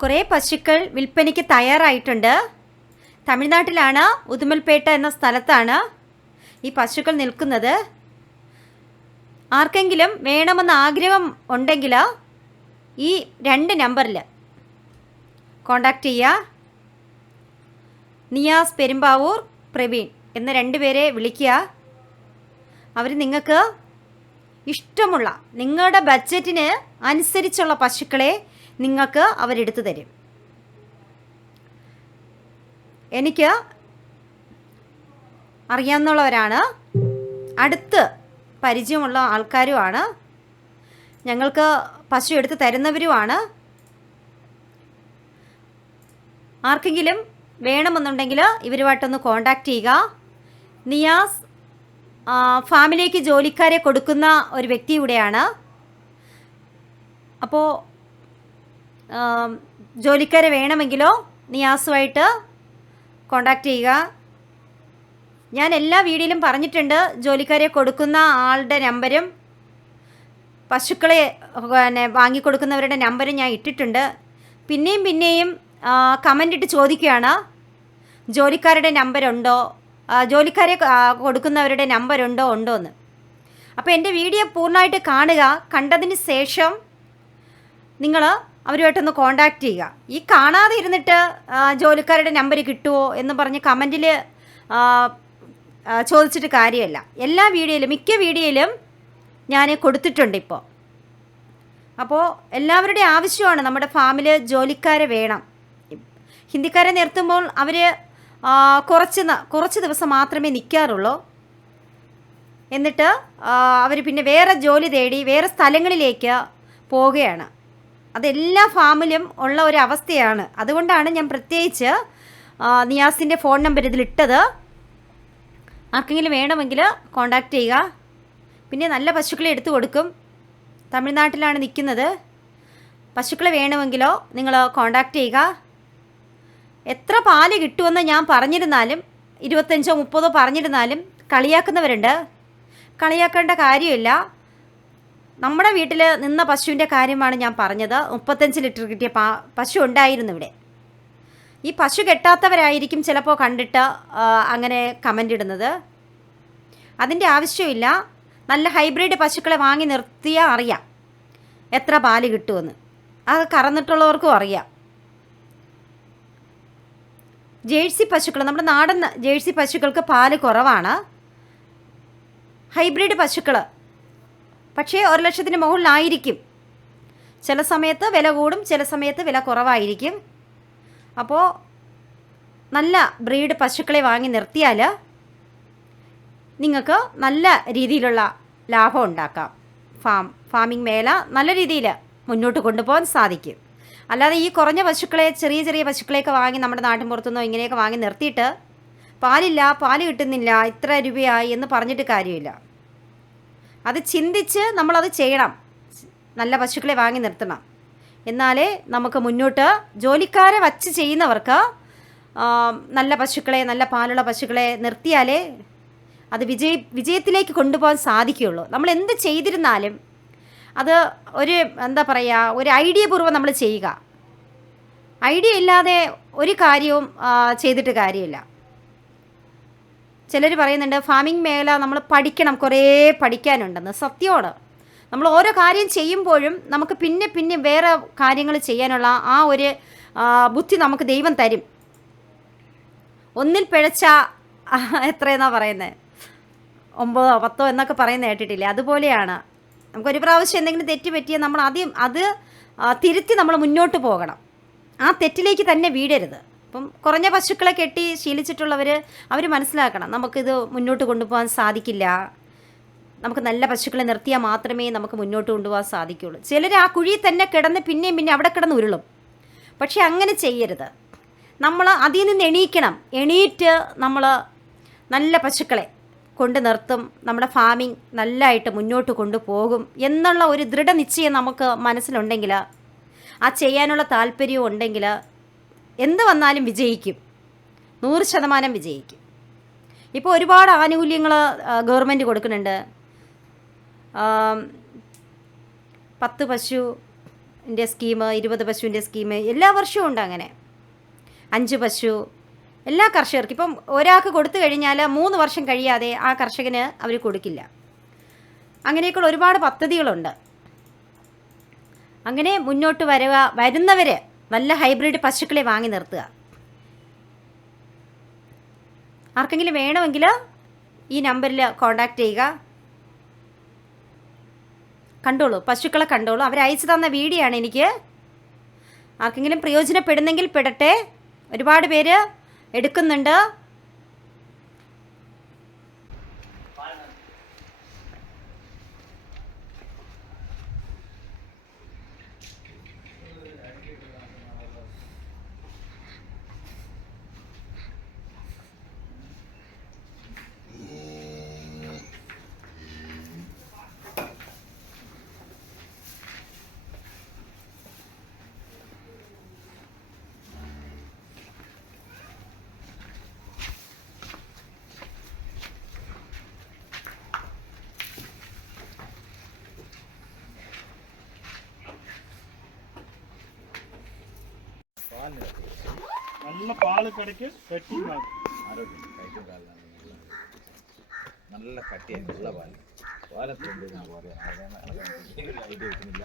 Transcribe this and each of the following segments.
കുറേ പശുക്കൾ വിൽപ്പനയ്ക്ക് തയ്യാറായിട്ടുണ്ട്. തമിഴ്നാട്ടിലാണ്, ഉദുമൽപേട്ട എന്ന സ്ഥലത്താണ് ഈ പശുക്കൾ നിൽക്കുന്നത്. ആർക്കെങ്കിലും വേണമെന്ന് ആഗ്രഹം ഉണ്ടെങ്കിൽ ഈ 2 നമ്പറിൽ കോണ്ടാക്റ്റ് ചെയ്യുക. നിയാസ് പെരുമ്പാവൂർ, പ്രവീൺ എന്ന 2 പേരെ വിളിക്കുക. അവർ നിങ്ങൾക്ക് ഇഷ്ടമുള്ള നിങ്ങളുടെ ബഡ്ജറ്റിന് അനുസരിച്ചുള്ള പശുക്കളെ നിങ്ങൾക്ക് അവരെടുത്തു തരും. എനിക്ക് അറിയാവുന്നവരാണ്, അടുത്ത് പരിചയമുള്ള ആൾക്കാരുമാണ്, ഞങ്ങൾക്ക് പശു എടുത്ത് തരുന്നവരുമാണ്. ആർക്കെങ്കിലും വേണമെന്നുണ്ടെങ്കിൽ ഇവരുമായിട്ടൊന്ന് കോണ്ടാക്റ്റ് ചെയ്യുക. നിയാസ് ഫാമിലേക്ക് ജോലിക്കാരെ കൊടുക്കുന്ന ഒരു വ്യക്തി കൂടെയാണ്. അപ്പോൾ ജോലിക്കാരെ വേണമെങ്കിലോ നിയാസുമായിട്ട് കോണ്ടാക്റ്റ് ചെയ്യുക. ഞാൻ എല്ലാ വീഡിയോയിലും പറഞ്ഞിട്ടുണ്ട്, ജോലിക്കാരെ കൊടുക്കുന്ന ആളുടെ നമ്പരും പശുക്കളെ വാങ്ങിക്കൊടുക്കുന്നവരുടെ നമ്പരും ഞാൻ ഇട്ടിട്ടുണ്ട്. പിന്നെയും കമൻ്റ് ഇട്ട് ചോദിക്കുകയാണ്, ജോലിക്കാരുടെ നമ്പറുണ്ടോ, ജോലിക്കാരെ കൊടുക്കുന്നവരുടെ നമ്പറുണ്ടോ എന്ന്. അപ്പോൾ എൻ്റെ വീഡിയോ പൂർണ്ണമായിട്ട് കാണുക. കണ്ടതിന് ശേഷം നിങ്ങൾ അവരുമായിട്ടൊന്ന് കോണ്ടാക്റ്റ് ചെയ്യുക. ഈ കാണാതെ ഇരുന്നിട്ട് ജോലിക്കാരുടെ നമ്പർ കിട്ടുമോ എന്ന് പറഞ്ഞ് കമൻറ്റിൽ ചോദിച്ചിട്ട് കാര്യമല്ല. എല്ലാ വീഡിയോയിലും, മിക്ക വീഡിയോയിലും ഞാൻ കൊടുത്തിട്ടുണ്ട് ഇപ്പോൾ. അപ്പോൾ എല്ലാവരുടെയും ആവശ്യമാണ്, നമ്മുടെ ഫാമിൽ ജോലിക്കാരെ വേണം. ഹിന്ദിക്കാരെ നിർത്തുമ്പോൾ അവർ കുറച്ച് ദിവസം മാത്രമേ നിൽക്കാറുള്ളൂ. എന്നിട്ട് അവർ പിന്നെ വേറെ ജോലി തേടി വേറെ സ്ഥലങ്ങളിലേക്ക് പോവുകയാണ്. അതെല്ലാ ഫാമിലും ഉള്ള ഒരു അവസ്ഥയാണ്. അതുകൊണ്ടാണ് ഞാൻ പ്രത്യേകിച്ച് നിയാസിൻ്റെ ഫോൺ നമ്പർ ഇതിലിട്ടത്. ആർക്കെങ്കിലും വേണമെങ്കിൽ കോണ്ടാക്റ്റ് ചെയ്യുക. പിന്നെ നല്ല പശുക്കളെ എടുത്തു കൊടുക്കും. തമിഴ്നാട്ടിലാണ് നിൽക്കുന്നത്. പശുക്കളെ വേണമെങ്കിലോ നിങ്ങൾ കോണ്ടാക്റ്റ് ചെയ്യുക. എത്ര പാല് കിട്ടുമെന്ന് ഞാൻ പറഞ്ഞിരുന്നാലും 25 30 പറഞ്ഞിരുന്നാലും കളിയാക്കുന്നവരുണ്ട്. കളിയാക്കേണ്ട കാര്യമില്ല. നമ്മുടെ വീട്ടിൽ നിന്ന പശുവിൻ്റെ കാര്യമാണ് ഞാൻ പറഞ്ഞത്. 35 ലിറ്റർ കിട്ടിയ പശു ഉണ്ടായിരുന്നു ഇവിടെ. ഈ പശു കെട്ടാത്തവരായിരിക്കും ചിലപ്പോൾ കണ്ടിട്ട് അങ്ങനെ കമൻ്റ് ഇടുന്നത്. അതിൻ്റെ ആവശ്യമില്ല. നല്ല ഹൈബ്രിഡ് പശുക്കളെ വാങ്ങി നിർത്തിയാൽ അറിയാം എത്ര പാല് കിട്ടുമെന്ന്. അത് കറന്നിട്ടുള്ളവർക്കും അറിയാം. ജേഴ്സി പശുക്കൾ, നമ്മുടെ നാടൻ ജേഴ്സി പശുക്കൾക്ക് പാല് കുറവാണ്. ഹൈബ്രിഡ് പശുക്കൾ പക്ഷേ 1 ലക്ഷത്തിന് മുകളിലായിരിക്കും. ചില സമയത്ത് വില കൂടും, ചില സമയത്ത് വില കുറവായിരിക്കും. അപ്പോൾ നല്ല ബ്രീഡ് പശുക്കളെ വാങ്ങി നിർത്തിയാൽ നിങ്ങൾക്ക് നല്ല രീതിയിലുള്ള ലാഭം ഉണ്ടാക്കാം. ഫാമിംഗ് മേഖല നല്ല രീതിയിൽ മുന്നോട്ട് കൊണ്ടുപോകാൻ സാധിക്കും. അല്ലാതെ ഈ കുറഞ്ഞ പശുക്കളെ, ചെറിയ പശുക്കളെയൊക്കെ വാങ്ങി നമ്മുടെ നാട്ടിൻ പുറത്തുനിന്നോ ഇങ്ങനെയൊക്കെ വാങ്ങി നിർത്തിയിട്ട് പാല് കിട്ടുന്നില്ല, ഇത്ര രൂപയായി എന്ന് പറഞ്ഞിട്ട് കാര്യമില്ല. അത് ചിന്തിച്ച് നമ്മളത് ചെയ്യണം. നല്ല പശുക്കളെ വാങ്ങി നിർത്തണം. എന്നാലേ നമുക്ക് മുന്നോട്ട് ജോലിക്കാരെ വച്ച് ചെയ്യുന്നവർക്ക് നല്ല പശുക്കളെ, നല്ല പാലുള്ള പശുക്കളെ നിർത്തിയാലേ അത് വിജയത്തിലേക്ക് കൊണ്ടുപോകാൻ സാധിക്കുകയുള്ളൂ. നമ്മൾ എന്ത് ചെയ്തിരുന്നാലും അത് ഒരു ഒരു ഐഡിയ പൂർവ്വം നമ്മൾ ചെയ്യുക. ഐഡിയ ഇല്ലാതെ ഒരു കാര്യവും ചെയ്തിട്ട് കാര്യമില്ല. ചിലർ പറയുന്നുണ്ട് ഫാമിംഗ് മേഖല നമ്മൾ പഠിക്കണം, കുറേ പഠിക്കാനുണ്ടെന്ന്. സത്യമാണ്. നമ്മൾ ഓരോ കാര്യം ചെയ്യുമ്പോഴും നമുക്ക് പിന്നെ വേറെ കാര്യങ്ങൾ ചെയ്യാനുള്ള ആ ഒരു ബുദ്ധി നമുക്ക് ദൈവം തരും. ഒന്നിൽ പിഴച്ച എത്രയെന്നാണ് പറയുന്നത്, 9 10 എന്നൊക്കെ പറയുന്നത് കേട്ടിട്ടില്ലേ? അതുപോലെയാണ്. നമുക്കൊരു പ്രാവശ്യം എന്തെങ്കിലും തെറ്റ് പറ്റിയാൽ നമ്മൾ ആദ്യം അത് തിരുത്തി നമ്മൾ മുന്നോട്ട് പോകണം. ആ തെറ്റിലേക്ക് തന്നെ വീഴരുത്. അപ്പം കുറഞ്ഞ പശുക്കളെ കെട്ടി ശീലിച്ചിട്ടുള്ളവർ അവർ മനസ്സിലാക്കണം, നമുക്കിത് മുന്നോട്ട് കൊണ്ടുപോകാൻ സാധിക്കില്ല. നമുക്ക് നല്ല പശുക്കളെ നിർത്തിയാൽ മാത്രമേ നമുക്ക് മുന്നോട്ട് കൊണ്ടുപോകാൻ സാധിക്കുകയുള്ളൂ. ചിലർ ആ കുഴിയിൽ തന്നെ കിടന്ന് പിന്നെ അവിടെ കിടന്ന് ഉരുളും. പക്ഷേ അങ്ങനെ ചെയ്യരുത്. നമ്മൾ അതിൽ നിന്ന് എണീറ്റ് നമ്മൾ നല്ല പശുക്കളെ കൊണ്ട് നിർത്തും. നമ്മുടെ ഫാമിംഗ് നല്ലതായിട്ട് മുന്നോട്ട് കൊണ്ടുപോകും എന്നുള്ള ഒരു ദൃഢനിശ്ചയം നമുക്ക് മനസ്സിലുണ്ടെങ്കിൽ, ആ ചെയ്യാനുള്ള താല്പര്യവും ഉണ്ടെങ്കിൽ എന്ത് വന്നാലും വിജയിക്കും. 100% വിജയിക്കും. ഇപ്പോൾ ഒരുപാട് ആനുകൂല്യങ്ങൾ ഗവൺമെൻറ് കൊടുക്കുന്നുണ്ട്. 10 പശു പശുവിൻ്റെ സ്കീം, 20 പശുവിൻ്റെ സ്കീം എല്ലാ വർഷവും ഉണ്ട്. അങ്ങനെ 5 പശു എല്ലാ കർഷകർക്കും. ഇപ്പം ഒരാൾക്ക് കൊടുത്തു കഴിഞ്ഞാൽ 3 വർഷം കഴിയാതെ ആ കർഷകന് അവർ കൊടുക്കില്ല. അങ്ങനെയൊക്കെയുള്ള ഒരുപാട് പദ്ധതികളുണ്ട്. അങ്ങനെ മുന്നോട്ട് വരുന്നവർ നല്ല ഹൈബ്രിഡ് പശുക്കളെ വാങ്ങി നിർത്തുക. ആർക്കെങ്കിലും വേണമെങ്കിൽ ഈ നമ്പറിൽ കോൺടാക്റ്റ് ചെയ്യുക. കണ്ടോളൂ, പശുക്കളെ കണ്ടോളൂ. അവർ അയച്ചു തന്ന വീഡിയോ ആണ് എനിക്ക്. ആർക്കെങ്കിലും പ്രയോജനപ്പെടുന്നെങ്കിൽ പെടട്ടെ. ഒരുപാട് പേര് എടുക്കുന്നുണ്ട്. നല്ല പാല് കടിക്ക് കട്ടി നല്ല കട്ടിയുള്ള പാല് പാലത്തുണ്ട് ഐഡിയ കിട്ടുന്നില്ല.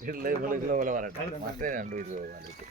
വീട്ടിലുള്ള പോലെ പറയട്ടെ, മറ്റേ 2 രൂപ പാലിട്ട്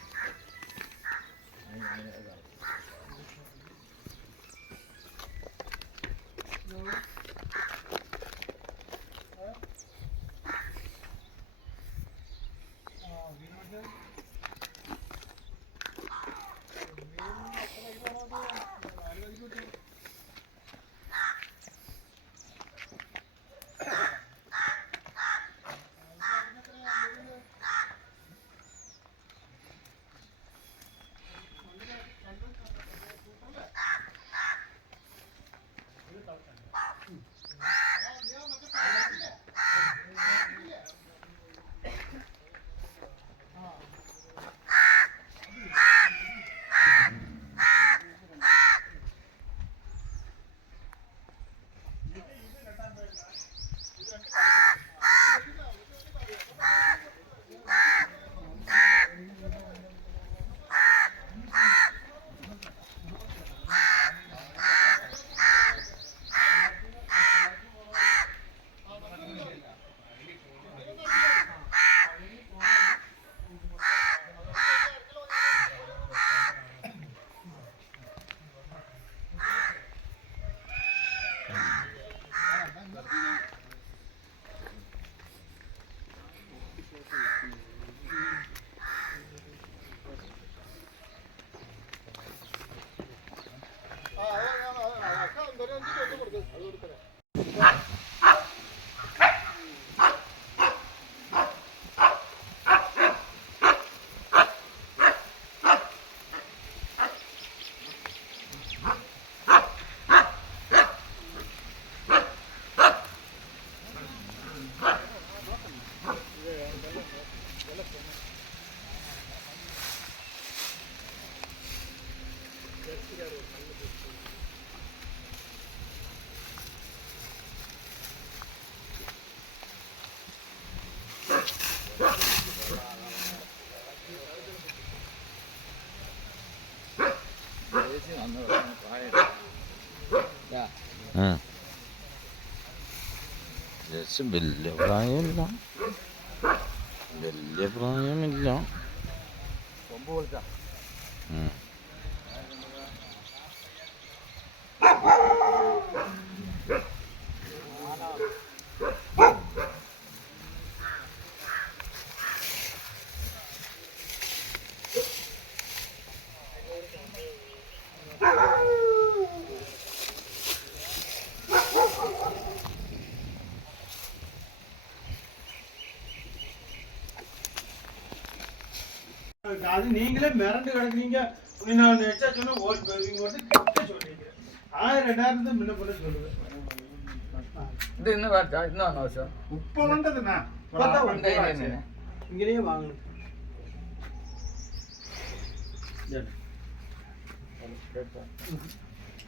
വലിയ പ്രായമില്ല, വലിയ പ്രായമില്ല. அது நீங்களே மிரண்டு கிடக்குறீங்க. நான் நெச்சா சொன்னா இங்கோட்டு கிட்ட சொல்றீங்க. 1000 முன்ன பண்ண சொல்லுவேன். இது என்ன வார்த்தை? இன்னும் அவசியம் 30 வந்ததுண்ணா. இங்கேயே வாங்கணும்.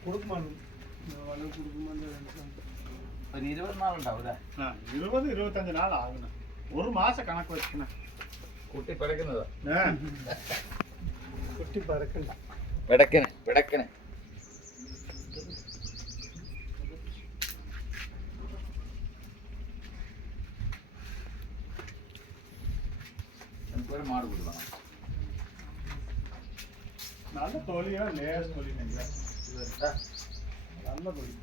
கொடுக்குமான்னு 20 நாள் ഉണ്ടാവും. 20-25 நாள் ஆகணும். 1 மாசம் கணக்கு வச்சுக்கணும். കുട്ടി പിടക്കുന്നതാ. ആ. കുട്ടി പറക്കണ്ട. പിടക്കനെ പിടക്കനെ. എനിക്കൊരു മാട് കൊടുക്കണം. நல்ல தொழியா லேஸ் தொழில் நல்ல தொழில்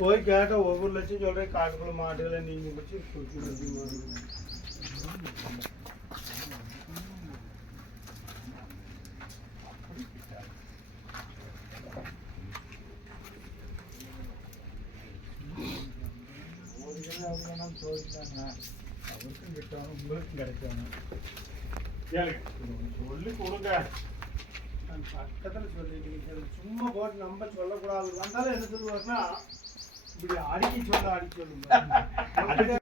போய் கேட்ட ஒவ்வொரு லட்சம் சொல்றேன் காட்டுக்குள்ள மாடுகளை நீங்க வச்சு அவருக்கும் கிட்டணும் உங்களுக்கும் கிடைக்கணும். சொல்லி கொடுங்க. நான் பக்கத்தில் சொல்லிட்டு சும்மா போட்டு நம்ம சொல்லக்கூடாது. வந்தாலும் என்ன சொல்லுவாருன்னா இப்படி அடிக்க சொல்ல அடிக்க சொல்லுங்க.